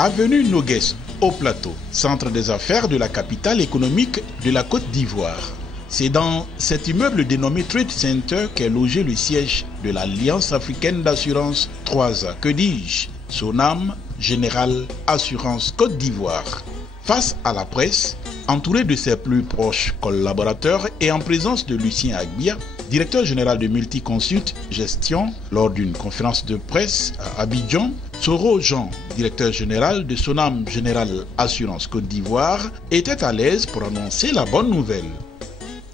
Avenue Noguès, au Plateau, centre des affaires de la capitale économique de la Côte d'Ivoire. C'est dans cet immeuble dénommé Trade Center qu'est logé le siège de l'Alliance africaine d'assurance 3A. Que dis-je? Sonam Général Assurance Côte d'Ivoire. Face à la presse, entouré de ses plus proches collaborateurs et en présence de Lucien Agbia, directeur général de Multiconsult Gestion, lors d'une conférence de presse à Abidjan, Soro Jean, directeur général de Sonam Général Assurance Côte d'Ivoire, était à l'aise pour annoncer la bonne nouvelle.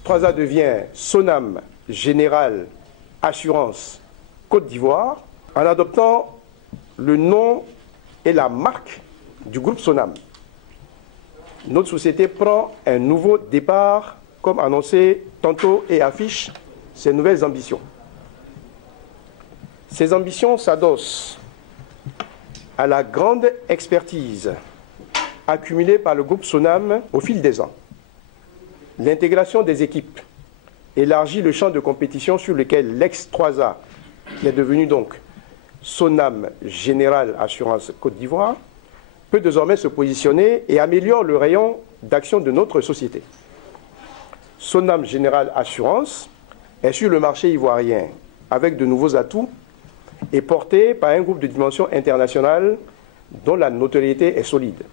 3A devient Sonam Général Assurance Côte d'Ivoire en adoptant le nom et la marque du groupe Sonam. Notre société prend un nouveau départ, comme annoncé tantôt, et affiche ses nouvelles ambitions. Ces ambitions s'adossent à la grande expertise accumulée par le groupe Sonam au fil des ans. L'intégration des équipes élargit le champ de compétition sur lequel l'ex-3A, qui est devenu donc Sonam Général Assurance Côte d'Ivoire, peut désormais se positionner et améliore le rayon d'action de notre société. Sonam Général Assurance est sur le marché ivoirien avec de nouveaux atouts et porté par un groupe de dimension internationale dont la notoriété est solide.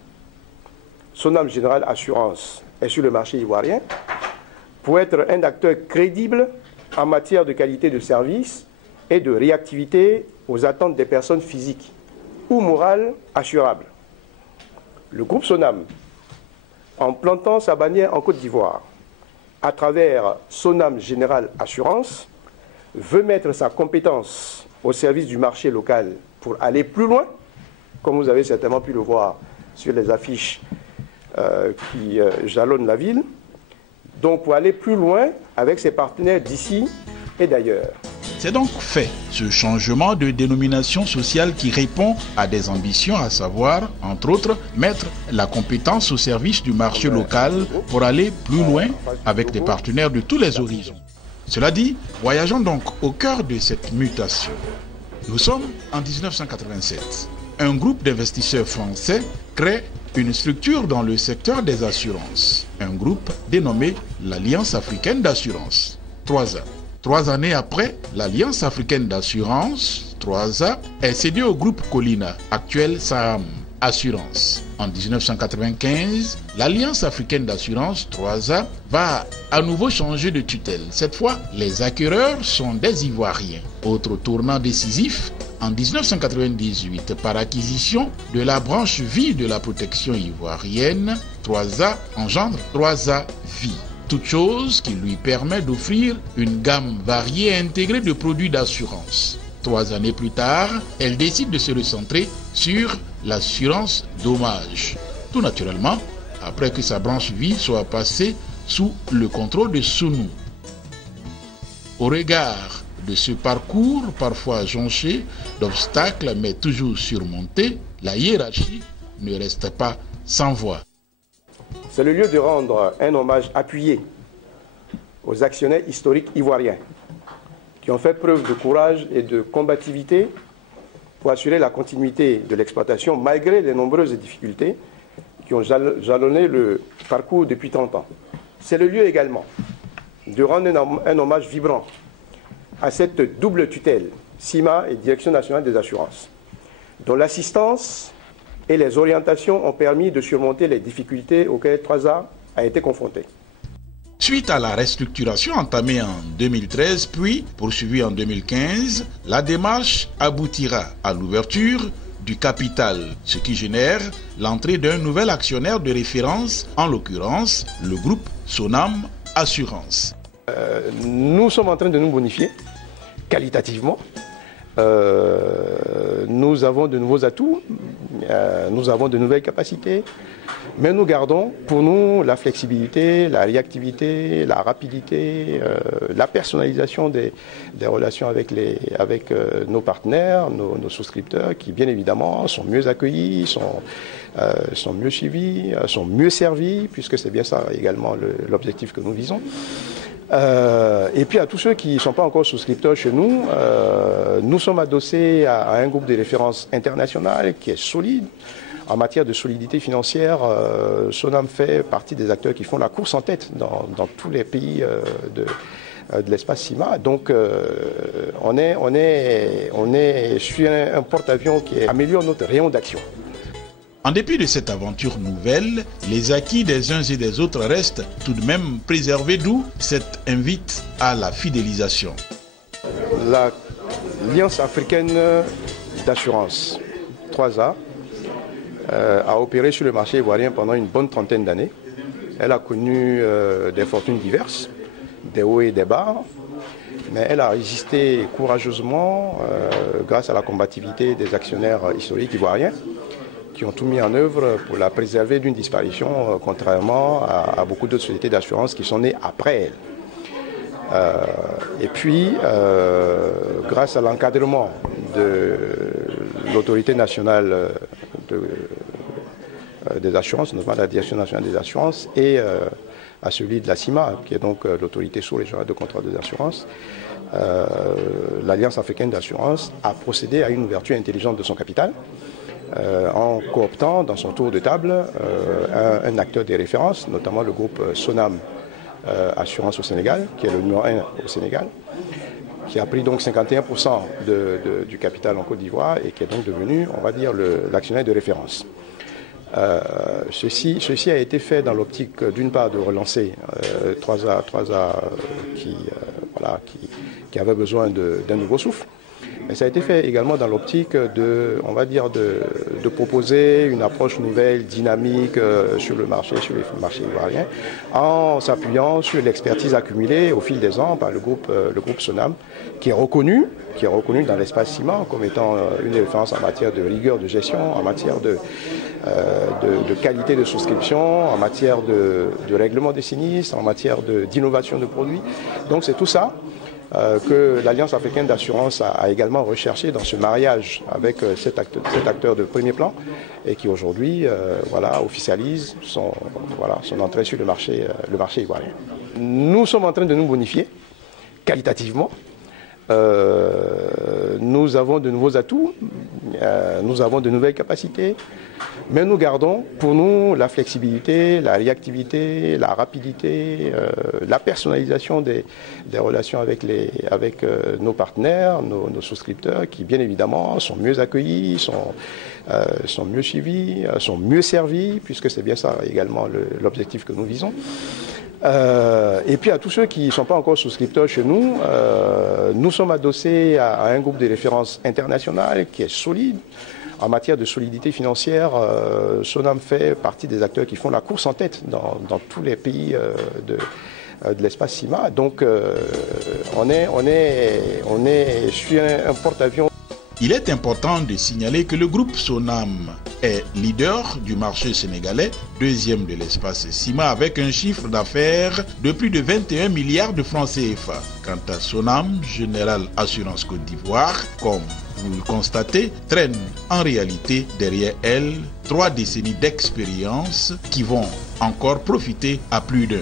Sonam Général Assurance est sur le marché ivoirien pour être un acteur crédible en matière de qualité de service et de réactivité aux attentes des personnes physiques ou morales assurables. Le groupe Sonam, en plantant sa bannière en Côte d'Ivoire, à travers Sonam Général Assurance, veut mettre sa compétence au service du marché local pour aller plus loin, comme vous avez certainement pu le voir sur les affiches qui jalonnent la ville, donc pour aller plus loin avec ses partenaires d'ici et d'ailleurs. C'est donc fait, ce changement de dénomination sociale qui répond à des ambitions, à savoir, entre autres, mettre la compétence au service du marché local pour aller plus loin avec des partenaires de tous les horizons. Cela dit, voyageons donc au cœur de cette mutation. Nous sommes en 1987. Un groupe d'investisseurs français crée une structure dans le secteur des assurances. Un groupe dénommé l'Alliance africaine d'assurance, 3A. 3 années après, l'Alliance africaine d'assurance, 3A, est cédée au groupe Colina, actuel Saham Assurance. En 1995, l'Alliance africaine d'assurance, 3A, va à nouveau changer de tutelle. Cette fois, les acquéreurs sont des Ivoiriens. Autre tournant décisif, en 1998, par acquisition de la branche vie de la protection ivoirienne, 3A engendre 3A Vie. Toute chose qui lui permet d'offrir une gamme variée et intégrée de produits d'assurance. 3 années plus tard, elle décide de se recentrer sur l'assurance dommage. Tout naturellement, après que sa branche vie soit passée sous le contrôle de Sunu. Au regard de ce parcours parfois jonché d'obstacles mais toujours surmonté, la hiérarchie ne reste pas sans voix. C'est le lieu de rendre un hommage appuyé aux actionnaires historiques ivoiriens qui ont fait preuve de courage et de combativité pour assurer la continuité de l'exploitation malgré les nombreuses difficultés qui ont jalonné le parcours depuis 30 ans. C'est le lieu également de rendre un hommage vibrant à cette double tutelle, CIMA et Direction nationale des assurances, dont l'assistance et les orientations ont permis de surmonter les difficultés auxquelles 3A a été confronté. Suite à la restructuration entamée en 2013 puis poursuivie en 2015, la démarche aboutira à l'ouverture du capital, ce qui génère l'entrée d'un nouvel actionnaire de référence, en l'occurrence le groupe Sonam Assurance. Nous sommes en train de nous bonifier qualitativement. Nous avons de nouveaux atouts, nous avons de nouvelles capacités, mais nous gardons pour nous la flexibilité, la réactivité, la rapidité, la personnalisation des relations avec nos partenaires, nos souscripteurs qui bien évidemment sont mieux accueillis, sont mieux suivis, sont mieux servis, puisque c'est bien ça également l'objectif que nous visons. Et puis à tous ceux qui ne sont pas encore souscripteurs chez nous, nous sommes adossés à un groupe de référence international qui est solide. En matière de solidité financière, Sonam fait partie des acteurs qui font la course en tête dans tous les pays de l'espace CIMA. Donc on est sur un porte-avions qui améliore notre rayon d'action. En dépit de cette aventure nouvelle, les acquis des uns et des autres restent tout de même préservés, d'où cette invite à la fidélisation. L'Alliance africaine d'assurance, 3A, a opéré sur le marché ivoirien pendant une bonne trentaine d'années. Elle a connu des fortunes diverses, des hauts et des bas, mais elle a résisté courageusement grâce à la combativité des actionnaires historiques ivoiriens qui ont tout mis en œuvre pour la préserver d'une disparition, contrairement à beaucoup d'autres sociétés d'assurance qui sont nées après elle. Et puis, grâce à l'encadrement de l'autorité nationale des assurances, notamment la Direction nationale des assurances, et à celui de la CIMA, qui est donc l'autorité sous-régionale de contrôle des assurances, l'Alliance africaine d'assurance a procédé à une ouverture intelligente de son capital, en cooptant dans son tour de table un acteur de référence, notamment le groupe Sonam Assurance au Sénégal, qui est le numéro 1 au Sénégal, qui a pris donc 51% du capital en Côte d'Ivoire et qui est donc devenu, on va dire, l'actionnaire de référence. Ceci a été fait dans l'optique d'une part de relancer 3A qui avait besoin d'un nouveau souffle. Mais ça a été fait également dans l'optique de proposer une approche nouvelle, dynamique sur le marché ivoirien, en s'appuyant sur l'expertise accumulée au fil des ans par le groupe Sonam, qui est reconnu dans l'espace CIMA comme étant une référence en matière de rigueur de gestion, en matière de qualité de souscription, en matière de règlement des sinistres, en matière d'innovation de produits. Donc c'est tout ça que l'Alliance africaine d'assurance a également recherché dans ce mariage avec cet acteur de premier plan et qui aujourd'hui officialise son entrée sur le marché ivoirien. Nous sommes en train de nous bonifier qualitativement. Nous avons de nouveaux atouts, nous avons de nouvelles capacités, mais nous gardons pour nous la flexibilité, la réactivité, la rapidité, la personnalisation des relations avec nos partenaires, nos souscripteurs, qui bien évidemment sont mieux accueillis, sont mieux suivis, sont mieux servis, puisque c'est bien ça également l'objectif que nous visons. Et puis à tous ceux qui ne sont pas encore souscripteurs chez nous, nous sommes adossés à un groupe de référence international qui est solide. En matière de solidité financière, Sonam fait partie des acteurs qui font la course en tête dans tous les pays de l'espace CIMA. Donc on est sur un porte-avions. Il est important de signaler que le groupe Sonam est leader du marché sénégalais, deuxième de l'espace CIMA, avec un chiffre d'affaires de plus de 21 milliards de francs CFA. Quant à Sonam, Général Assurance Côte d'Ivoire, comme vous le constatez, traîne en réalité derrière elle 3 décennies d'expérience qui vont encore profiter à plus d'un.